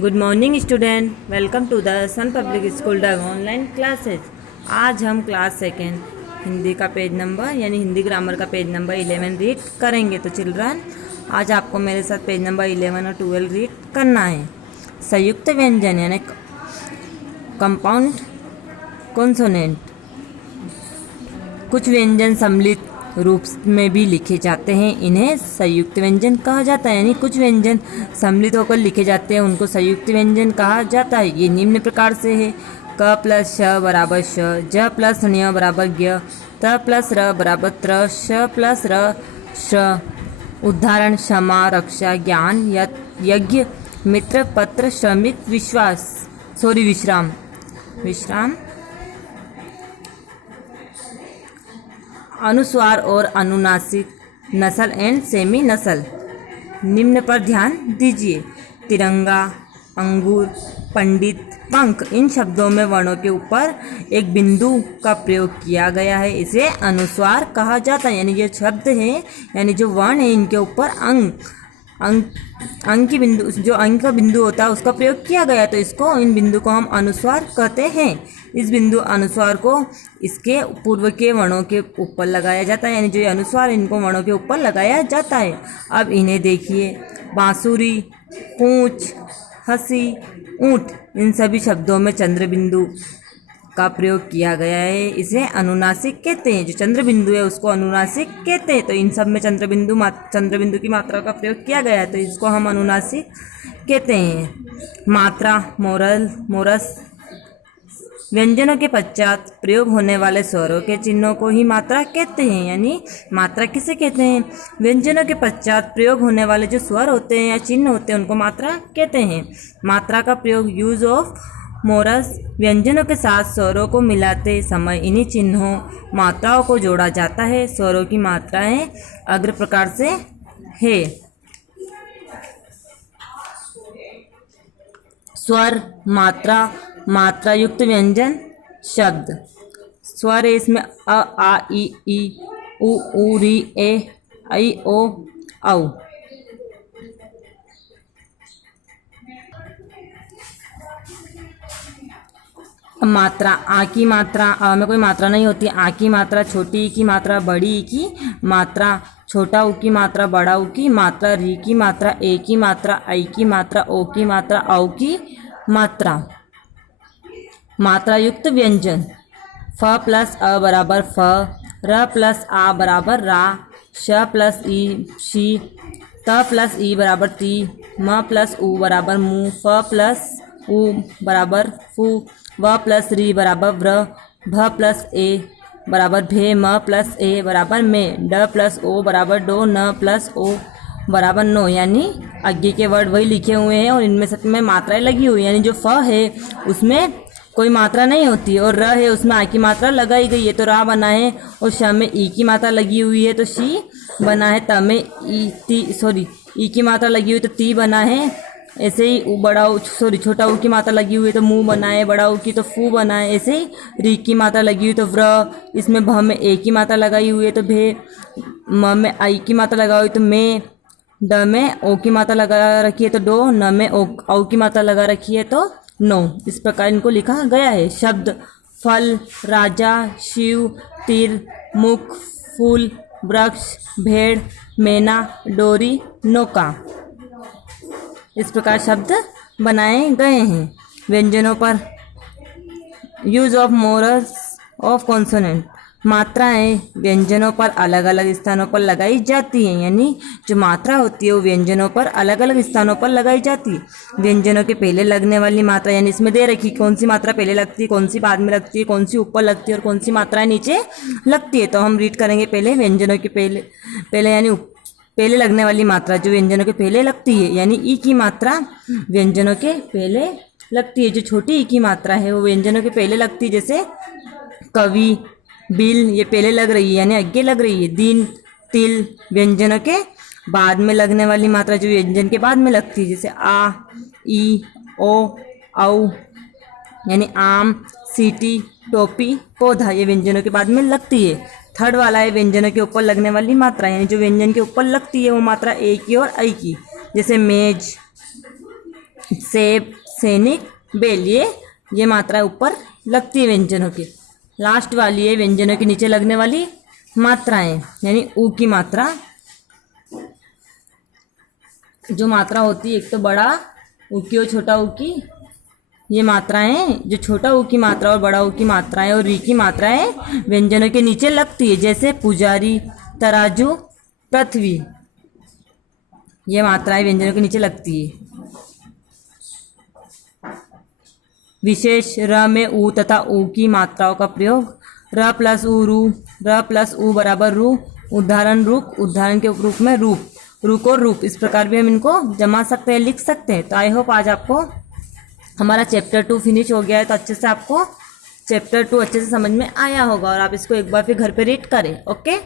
Good morning student, welcome to the sun public school डग online classes. आज हम class second Hindi का page number यानी हिंदी ग्रामर का पेज नंबर 11 रीड करेंगे। तो चिल्ड्रन, आज आपको मेरे साथ पेज नंबर 11 और 12 रीड करना है। संयुक्त व्यंजन यानी कंपाउंड कॉन्सोनेंट। कुछ व्यंजन सम्मिलित रूप में भी लिखे जाते हैं, इन्हें संयुक्त व्यंजन कहा जाता है। यानी कुछ व्यंजन सम्मिलित होकर लिखे जाते हैं, उनको संयुक्त व्यंजन कहा जाता है। ये निम्न प्रकार से है: क प्लस श बराबर श, ज प्लस ण्य बराबर ज्ञ, त प्लस र बराबर त्र, श प्लस र श। उदाहरण: क्षमा, रक्षा, ज्ञान, यज्ञ, मित्र, पत्र, श्रमिक, विश्राम। अनुस्वार और अनुनासिक, नस्ल एंड सेमी नस्ल। निम्न पर ध्यान दीजिए: तिरंगा, अंगूर, पंडित, पंख। इन शब्दों में वर्णों के ऊपर एक बिंदु का प्रयोग किया गया है, इसे अनुस्वार कहा जाता है। यानी ये शब्द है, यानी जो वर्ण है, इनके ऊपर अंग की बिंदु, जो अंग का बिंदु होता है उसका प्रयोग किया गया, तो इन बिंदु को हम अनुस्वार कहते हैं। इस बिंदु अनुस्वार को इसके पूर्व के वर्णों के ऊपर लगाया जाता है, यानी जो अनुस्वार इनको वर्णों के ऊपर लगाया जाता है। अब इन्हें देखिए: बांसुरी, पूंछ, हंसी, ऊंट। इन सभी शब्दों में चंद्र बिंदु का प्रयोग किया गया है, इसे अनुनासिक कहते हैं। जो चंद्र बिंदु है उसको अनुनासिक कहते हैं। तो इन सब में चंद्र बिंदु की मात्रा का प्रयोग किया गया है, तो इसको हम अनुनासिक कहते हैं। मात्रा, मोरस। व्यंजनों के पश्चात प्रयोग होने वाले स्वरों के चिन्हों को ही मात्रा कहते हैं। यानी मात्रा किसे कहते हैं? व्यंजनों के पश्चात प्रयोग होने वाले जो स्वर होते हैं या चिन्ह होते हैं उनको मात्रा कहते हैं। मात्रा का प्रयोग, यूज ऑफ मोरस। व्यंजनों के साथ स्वरों को मिलाते समय इन्हीं चिन्हों मात्राओं को जोड़ा जाता है। स्वरों की मात्राएं अग्र प्रकार से है: स्वर, मात्रा, मात्रा युक्त व्यंजन, शब्द। स्वर है इसमें अ, आ, ई, उ, री, ए, ऐ, ओ, औ। मात्रा, आ की मात्रा, आ में कोई मात्रा नहीं होती। आ की मात्रा, छोटी ई की मात्रा, बड़ी ई की मात्रा, छोटा ऊ की मात्रा, बड़ा ऊ की मात्रा, री की मात्रा, ए की मात्रा, ऐ की मात्रा, ओ की मात्रा, औ की मात्रा। मात्रा युक्त व्यंजन: फ प्लस अ बराबर फ, र प्लस आ बराबर रा, श प्लस ई शी, त प्लस ई बराबर ती, म प्लस ऊ बराबर मु, फ प्लस ऊ बराबर फू, व प्लस री बराबर व्र, भ प्लस ए बराबर भे, म प्लस ए बराबर में, ड प्लस ओ बराबर डो, न प्लस ओ बराबर नो। यानी आगे के वर्ड वही लिखे हुए हैं और इनमें सब में मात्राएं लगी हुई। यानी जो फ है उसमें कोई मात्रा नहीं होती और र है उसमें आ की मात्रा लगाई गई है, तो रा बना है। और श में ई की मात्रा लगी हुई है तो शी बना है। त में ई की मात्रा लगी हुई तो ती बना है। ऐसे ही छोटा ऊ की मात्रा लगी हुई है तो मुंह बना है, बड़ा ऊ की तो फू बना है। ऐसे ही री की मात्रा लगी हुई तो व्र, इसमें भ में ए की मात्रा लगाई हुई है तो भे, म में आई की मात्रा लगा हुई तो में, ड में ओ की मात्रा लगा रखी है तो डो, न में औ की मात्रा लगा रखी है तो नो। इस प्रकार इनको लिखा गया है। शब्द: फल, राजा, शिव, तीर, मुख, फूल, वृक्ष, भेड़, मैना, डोरी, नौका। इस प्रकार शब्द बनाए गए हैं। व्यंजनों पर, use of Morris of consonant. मात्राएं व्यंजनों पर अलग अलग स्थानों पर लगाई जाती हैं। यानी जो मात्रा होती है वो व्यंजनों पर अलग अलग स्थानों पर लगाई जाती है। व्यंजनों के पहले लगने वाली मात्रा, यानी इसमें दे रखी कौन सी मात्रा पहले लगती है, कौन सी बाद में लगती है, कौन सी ऊपर लगती है और कौन सी मात्राएं नीचे लगती है। तो हम रीड करेंगे पहले व्यंजनों के पहले यानी पहले लगने वाली मात्रा जो व्यंजनों के पहले लगती है। यानी ई की मात्रा व्यंजनों के पहले लगती है। जो छोटी ई की मात्रा है वो व्यंजनों के पहले लगती है, जैसे कवि, बिल, ये पहले लग रही है यानी आगे लग रही है। दिन, तिल। व्यंजनों के बाद में लगने वाली मात्रा जो व्यंजन के बाद में लगती है, जैसे आ, ई, ओ, औ। यानी आम, सीटी, टोपी, पौधा, ये व्यंजनों के बाद में लगती है। थर्ड वाला है व्यंजनों के ऊपर लगने वाली मात्रा, यानी जो व्यंजन के ऊपर लगती है वो मात्रा ए की और ऐ की, जैसे मेज, सेब, सैनिक, बेल, ये मात्रा ऊपर लगती है व्यंजनों की। लास्ट वाली है व्यंजनों के नीचे लगने वाली मात्राएं, यानी ऊ की मात्रा। जो मात्रा होती है एक तो बड़ा ऊ की और छोटा ऊ की, ये मात्राएं जो छोटा ऊ की मात्रा और बड़ा ऊ की मात्राएं और री की मात्राएं व्यंजनों के नीचे लगती है, जैसे पुजारी, तराजू, पृथ्वी, ये मात्राएं व्यंजनों के नीचे लगती है। विशेष र में ऊ तथा ऊ की मात्राओं का प्रयोग। र प्लस ऊ रू, र प्लस ऊ बराबर रू। उदाहरण रूप, उदाहरण के रूप में रूप, रूप और रूप, इस प्रकार भी हम इनको जमा सकते हैं, लिख सकते हैं। तो आई होप आज आपको हमारा चैप्टर 2 फिनिश हो गया है, तो अच्छे से आपको चैप्टर 2 अच्छे से समझ में आया होगा और आप इसको एक बार फिर घर पे रीड करें। ओके।